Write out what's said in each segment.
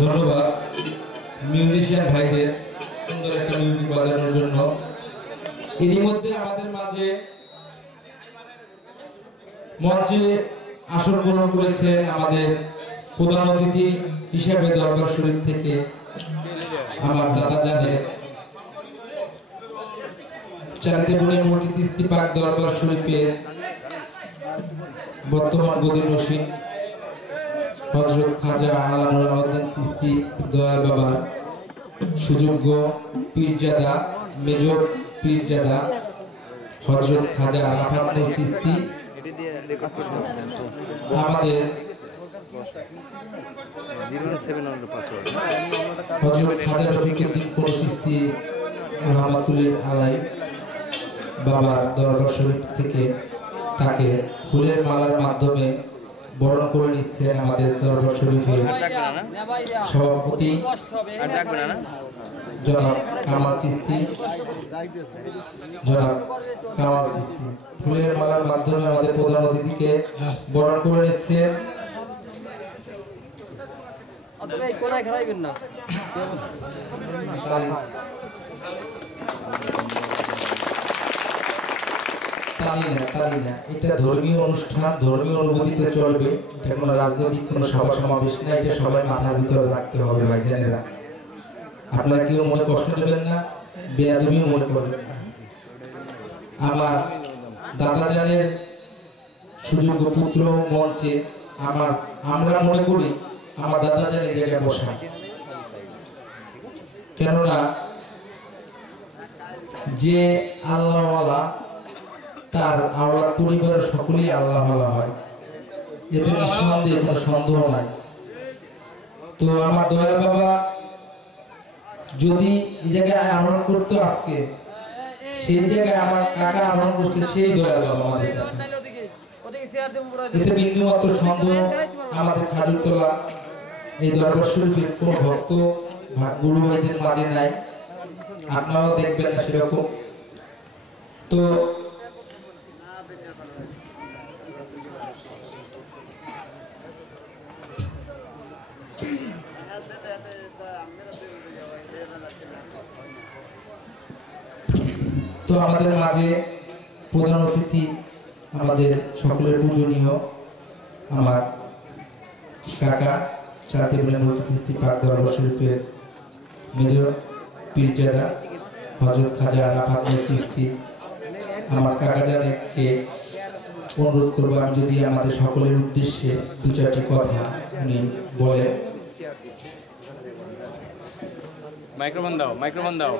ধন্যবাদ মিউজিশিয়ান ভাইদের সুন্দর একটা মিউজিক বাজানোর জন্য। এরই মধ্যে আমাদের মাঝে মঞ্চে আসন গ্রহণ করেছেন আমাদের প্রধান অতিথি হিসাবে দরবার শরীফ থেকে আমার দাদা জানের চারিদেবুনি মুরকি চিস্তি পাক দরবার শরীফের বর্তমান গদির রশিদ হযরত খাজা আলানুর আলাউদ্দিন চিস্তি দয়াল বাবার সুযোগ্য পীরজাদা মেজর পীরজাদা হযরত খাজা আরাফাত নূর চিস্তি, আমাদের হযরত খাজা রফিকুদ্দিন কোন চিস্তি রহমাতুল্লাহ আলাইহি বাবার দরবার শরীফ থেকে তাকে ফুলের মালার মাধ্যমে বরণ করে নিচ্ছেন আমাদের দরবার শরীফের সভাপতি জনাব কামাল চিস্তি। ফুলের মালার মাধ্যমে আমাদের প্রধান অতিথিকে বরণ করে নিচ্ছেন। এটা ধর্মীয় অনুষ্ঠান, ধর্মীয় অনুভূতিতে চলবে, এটা কোনো রাজনৈতিক কোনো সভা সমাবেশ না, এটা সবাই মাথার ভিতরে রাখতে হবে ভাইজানেরা। আপনারা কেউ মনে কষ্ট নেবেন না, বেয়াদবিও মনে করবেন না। আমার দাদা জানের সুযোগ্য পুত্র মঞ্চে আমরা মনে করি আমার দাদা জানের জায়গায় বসা, কেননা যে আল্লাহওয়ালা তার আওলাদ পরিবারের সকলেই আল্লাহওয়ালা হয়, এতে নিঃসন্দেহে কোনো সন্দেহ নাই। তো আমার দয়াল বাবা যদি এই জায়গায় আরোহণ করতো আজকে, সেই জায়গায় আমার কাকা আরোহণ করছে সেই দয়াল বাবা আমাদের কাছে, এতে বিন্দু মাত্র সন্দেহ আমাদের খাজুরতলা এই দরবার শরীফের কোন ভক্ত গুরু ভাইদের মাঝে নাই, আপনারাও দেখবেন না সেরকম। তো আমাদের মাঝে প্রধান অতিথি আমাদের সকলের পূজনীয় আমার কাকা চারিদেবুনি মুরকি চিস্তি পাক দরবার শরীফের মেজর পীরজাদা হযরত খাজা আরাফাত চিশতি আমার কাকাজানকে অনুরোধ করব আমি যদি আমাদের সকলের উদ্দেশ্যে দু চারটি কথা উনি বলেন। মাইক্রোফোন দাও, মাইক্রোফোন দাও।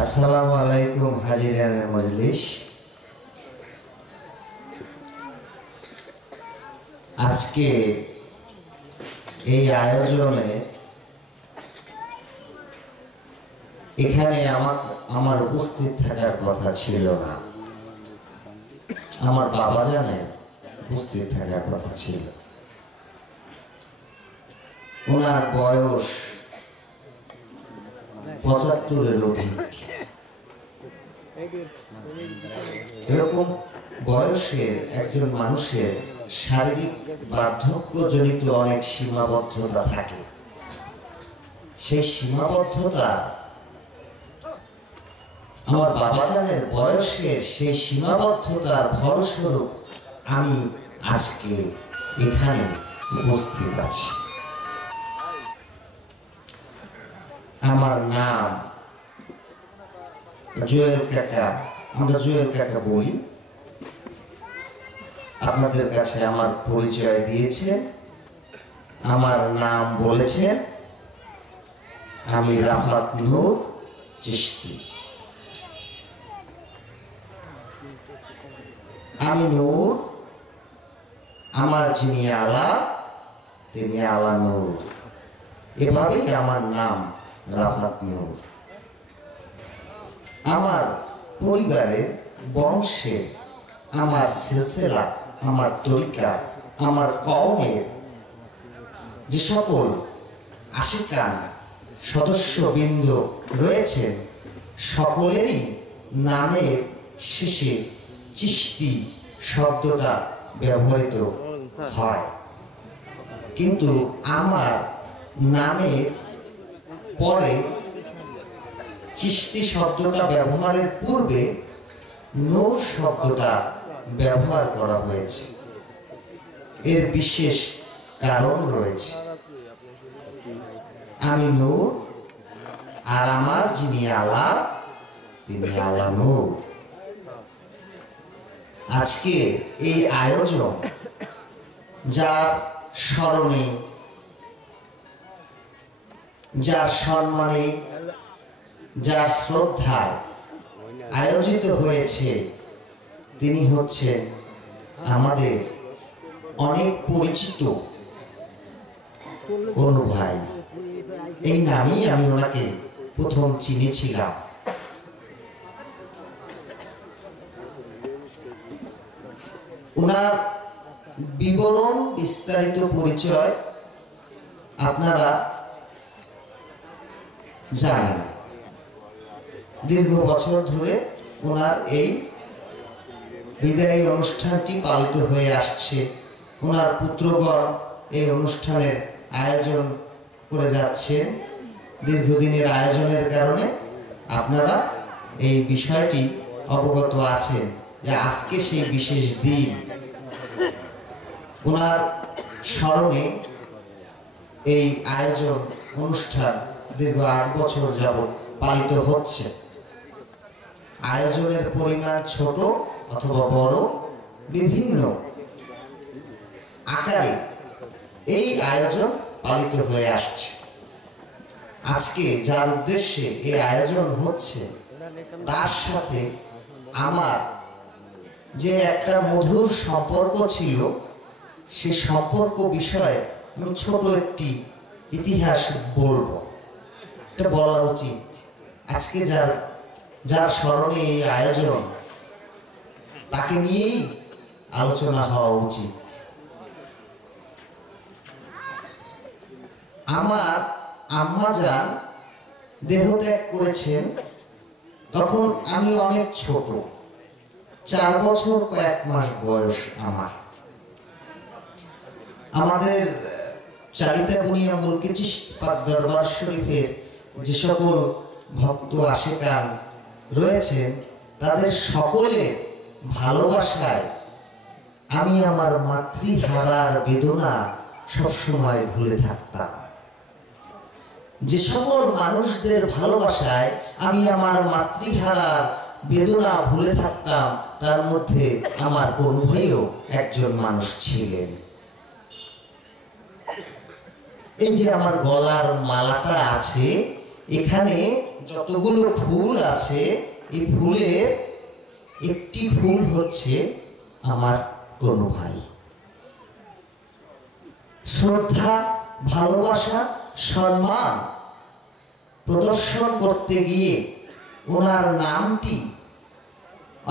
আসসালামু আলাইকুম হাজিরান মজলিস। আজকে এই আয়োজনে এখানে আমার উপস্থিত থাকার কথা ছিল না, আমার বাবা জানের উপস্থিত থাকার কথা ছিল। ওনার বয়স 75-এর অধিক। এরকম বয়সের একজন মানুষের শারীরিক বার্ধক্যজনিত অনেক সীমাবদ্ধতা থাকে। সেই সীমাবদ্ধতা আমার বাবাজানের বয়সের সেই সীমাবদ্ধতার ফলস্বরূপ আমি আজকে এখানে উপস্থিত আছি। আমার নাম জুয়েল কাকা, আমরা জুয়েল কাকা বলি। আপনাদের কাছে আমার পরিচয় দিয়েছে, আমার নাম বলেছে, আমি রাফাত নূর চিশতি। আমি নূর, আমার যিনি আলা তিনি আলা নূর, এভাবেই আমার নাম রাফাত নূর। আমার পরিবারের বংশে, আমার সিলসিলা, আমার তরিকা, আমার কওমের যে সকল আশিকান সদস্যবৃন্দ রয়েছেন সকলেরই নামের শেষে চিশতি শব্দটা ব্যবহৃত হয়, কিন্তু আমার নামের পরে চিশতি শব্দটা ব্যবহারের পূর্বে নূর শব্দটা ব্যবহার করা হয়েছে। এর বিশেষ কারণ রয়েছে। আমি নূর আর আমার যিনি আলা তিনি আলা নূর। আজকে এই আয়োজন যার স্মরণে, যার সম্মানে, যার শ্রদ্ধায় আয়োজিত হয়েছে তিনি হচ্ছেন আমাদের অনেক পরিচিত কোনো ভাই। এই নামেই আমি ওনাকে প্রথম চিনেছিলাম। ওনার বিবরণ বিস্তারিত পরিচয় আপনারা জানেন। দীর্ঘ বছর ধরে ওনার এই বিদায়ী অনুষ্ঠানটি পালিত হয়ে আসছে। ওনার পুত্রগণ এই অনুষ্ঠানের আয়োজন করে যাচ্ছেন। দীর্ঘদিনের আয়োজনের কারণে আপনারা এই বিষয়টি অবগত আছেন যে আজকে সেই বিশেষ দিন। ওনার স্মরণে এই আয়োজন অনুষ্ঠান দীর্ঘ 8 বছর যাবৎ পালিত হচ্ছে। আয়োজনের পরিমাণ ছোট অথবা বড় বিভিন্ন আকারে এই আয়োজন পালিত হয়ে আসছে। আজকে যার উদ্দেশ্যে এই আয়োজন হচ্ছে তার সাথে আমার যে একটা মধুর সম্পর্ক ছিল, সে সম্পর্ক বিষয়ে আমি ছোট একটি ইতিহাস বলবো। এটা বলা উচিত। আজকে যার স্মরণে এই আয়োজন, তাকে নিয়েই আলোচনা হওয়া উচিত। আমার আম্মা যান দেহত্যাগ করেছেন, তখন আমি অনেক ছোট, 4 বছর কয়েক মাস বয়স আমার। আমাদের চালিতা বুনিয়া মুলকি চিশতি দরবার শরীফের যে সকল ভক্ত আশিকান রয়েছেন, তাদের সকলের ভালোবাসায় আমি আমার মাতৃহারার বেদনা সবসময় ভুলে থাকতাম। যে সকল মানুষদের ভালোবাসায় আমি আমার মাতৃহারার বেদনা ভুলে থাকতাম, তার মধ্যে আমার কোন ভাইও একজন মানুষ ছিলেন। এই যে আমার গলার মালাটা আছে, এখানে যতগুলো ফুল আছে, এই ফুলের একটি ফুল হচ্ছে আমার কোন ভাই। শ্রদ্ধা, ভালোবাসা, সম্মান প্রদর্শন করতে গিয়ে ওনার নামটি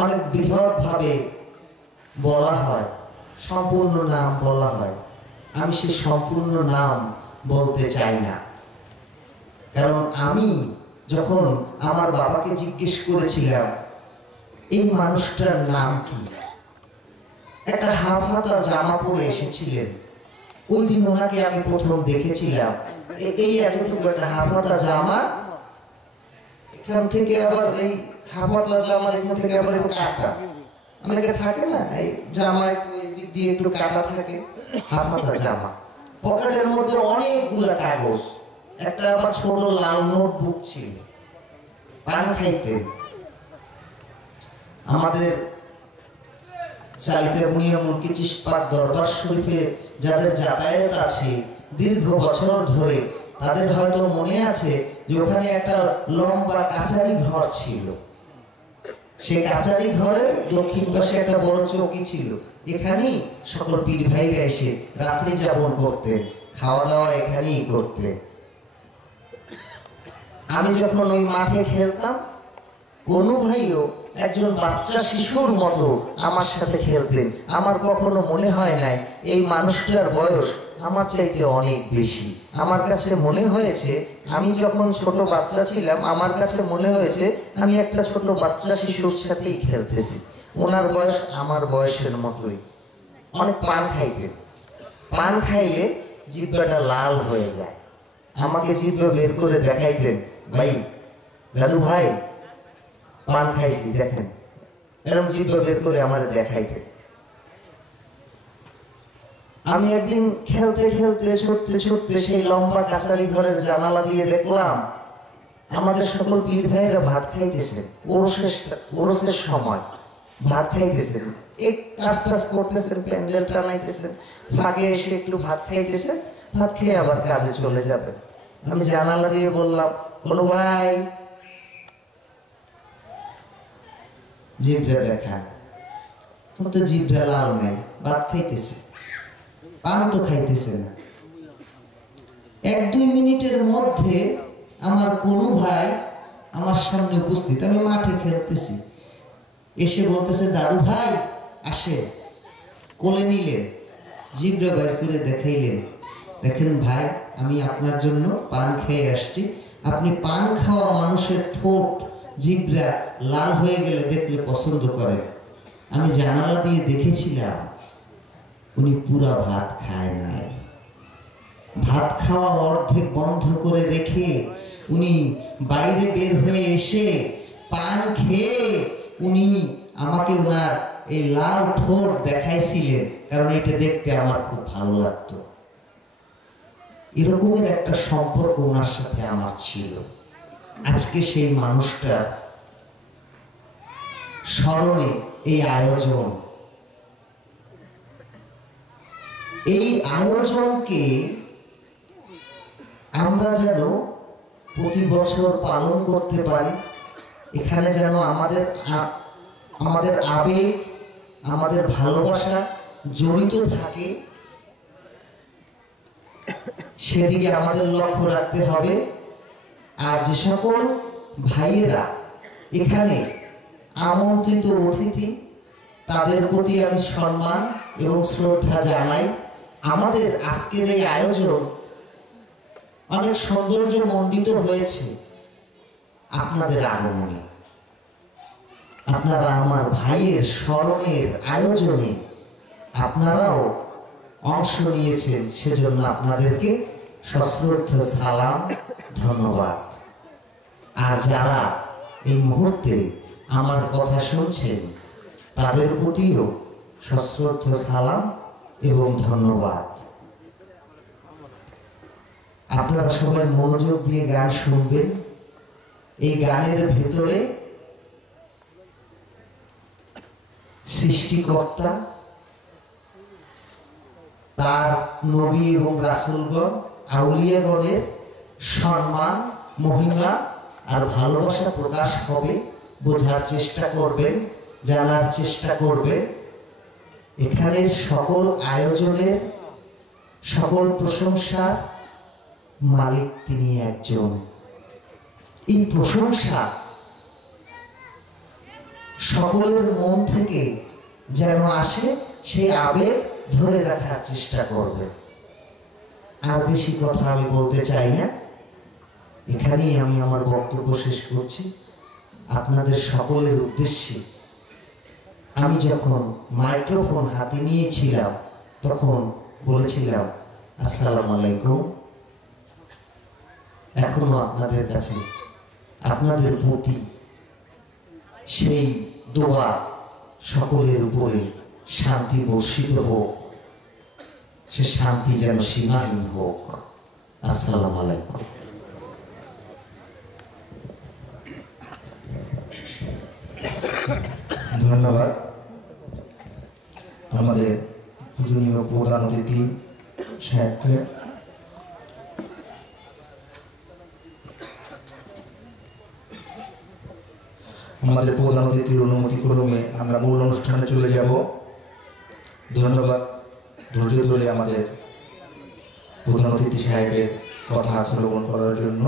অনেক বৃহৎ ভাবে বলা হয়, সম্পূর্ণ নাম বলা হয়। আমি সেই সম্পূর্ণ নাম বলতে চাই না, কারণ আমি যখন আমার বাবাকে জিজ্ঞেস করেছিলাম এই মানুষটার নাম কি, একটা হাফ হাতা জামা পরে এসেছিলেন। ওই দিন ওনাকে আমি প্রথম দেখেছিলাম, এই এতটুকু একটা হাফ হাতা জামা, এখান থেকে আবার এই হাফ হাতা জামা এখান থেকে আবার একটু কাটা, অনেকে থাকে না এই জামা দিক দিয়ে একটু কাটা থাকে, হাফ হাতা জামা। পকেটের মধ্যে অনেকগুলা কাগজ, একটা আবার ছোট লাল নোটবুক ছিল। পান খাইতেন। আমাদের চালিতা বুনিয়া মুলকি চিশতি দরবার শরীফে যাদের যাতায়াত আছে দীর্ঘ বছর ধরে, তাদের হয়তো মনে আছে যে ওখানে একটা লম্বা কাচারি ঘর ছিল। সেই কাচারি ঘরের দক্ষিণ পাশে একটা বড় চৌকি ছিল। এখানেই সকল পীর ভাইরা এসে রাত্রি যাপন করতেন, খাওয়া দাওয়া এখানেই করতেন। আমি যখন ওই মাঠে খেলতাম, কোন ভাইও একজন বাচ্চা শিশুর মতো আমার সাথে খেলতেন। আমার কখনো মনে হয় নাই এই মানুষটার বয়স আমার চাইতে অনেক বেশি। আমার কাছে মনে হয়েছে আমি যখন ছোট বাচ্চা ছিলাম, আমার কাছে মনে হয়েছে আমি একটা ছোট বাচ্চা শিশুর সাথেই খেলতেছি। ওনার বয়স আমার বয়সের মতোই। অনেক পান খাইতেন। পান খাইলে জিহ্বাটা লাল হয়ে যায়। আমাকে জিহ্বা বের করে দেখাইতেন, ভাই, দাদু ভাই পান খাইছি দেখেন, এরকম জিহ্বা বের করে আমার দেখাইতেন। আমি একদিন খেলতে খেলতে ছুটতে ছুটতে সেই লম্বা কাচারি ঘরের জানালা দিয়ে দেখলাম আমাদের সকল পীর ভাইয়েরা ভাত খাইতেছেন। ওরসের সময় ভাত খাইতেছেন, এক কাজ টাজ করতেছেন, প্যান্ডেল টানাইতেছেন, ফাঁকে এসে একটু ভাত খাইতেছেন, ভাত খেয়ে আবার কাজে চলে যাবেন। আমি জানালা দিয়ে বললাম, বলো ভাই জিভটা দেখা, তো জিভটা লাল নাই, ভাত খাইতেছে, পান তো খাইতেছে না। 1-2 মিনিটের মধ্যে আমার কোনো ভাই আমার সামনে উপস্থিত। আমি মাঠে খেলতেছি, এসে বলতেছে, দাদু ভাই আসে। কোলে নিলেন, জিভটা বের করে দেখাইলেন, দেখেন ভাই, আমি আপনার জন্য পান খেয়ে আসছি। আপনি পান খাওয়া মানুষের ঠোঁট জিভটা লাল হয়ে গেলে দেখলে পছন্দ করেন। আমি জানালা দিয়ে দেখেছিলাম উনি পুরা ভাত খায় নাই। ভাত খাওয়া অর্ধেক বন্ধ করে রেখে উনি বাইরে বের হয়ে এসে পান খেয়ে উনি আমাকে ওনার এই লাল ঠোঁট দেখাইছিলেন, কারণ এটা দেখতে আমার খুব ভালো লাগতো। এরকমের একটা সম্পর্ক ওনার সাথে আমার ছিল। আজকে সেই মানুষটার স্মরণে এই আয়োজন, এই আয়োজনকে আমরা যেন প্রতি বছর পালন করতে পারি। এখানে যেন আমাদের আবেগ, আমাদের ভালোবাসা জড়িত থাকে, সেদিকে আমাদের লক্ষ্য রাখতে হবে। আর যে সকল ভাইয়েরা এখানে আমন্ত্রিত অতিথি, তাদের প্রতি আমি সম্মান এবং শ্রদ্ধা জানাই। আমাদের আজকের এই আয়োজন অনেক সৌন্দর্য মণ্ডিত হয়েছে আপনাদের আগমনে। আপনারা আমার ভাইয়ের স্মরণের আয়োজনে আপনারাও অংশ নিয়েছেন, সেজন্য আপনাদেরকে সশ্রদ্ধ সালাম, ধন্যবাদ। আর যারা এই মুহূর্তে আমার কথা শুনছেন তাদের প্রতিও সশ্রদ্ধ সালাম এবং ধন্যবাদ। আপনারা সবাই মনোযোগ দিয়ে গান শুনবেন। এই গানের ভেতরে সৃষ্টিকর্তা, তার নবী এবং রাসূলগণ, আউলিয়াগণের সম্মান, মহিমা আর ভালোবাসা প্রকাশ হবে। বোঝার চেষ্টা করবেন, জানার চেষ্টা করবেন। এখানের সকল আয়োজনের, সকল প্রশংসার মালিক তিনি একজন। এই প্রশংসা সকলের মন থেকে যেন আসে, সেই আবেগ ধরে রাখার চেষ্টা করবে। আর বেশি কথা আমি বলতে চাই না, এখানেই আমি আমার বক্তব্য শেষ করছি। আপনাদের সকলের উদ্দেশ্যে আমি যখন মাইক্রোফোন হাতে নিয়েছিলাম তখন বলেছিলাম আসসালামু আলাইকুম। এখনো আপনাদের কাছে, আপনাদের প্রতি সেই দোয়া সকলের উপরে শান্তি বর্ষিত হোক, সে শান্তি যেন সীমাহীন হোক। আসসালামু আলাইকুম। ধন্যবাদ আমাদের পূজনীয় প্রধান অতিথি সাহেবকে। আমাদের প্রধান অতিথির অনুমতি ক্রমে আমরা মূল অনুষ্ঠানে চলে যাব। ধন্যবাদ ধৈর্য ধরে আমাদের প্রধান অতিথি সাহেবের কথা শ্রবণ করার জন্য।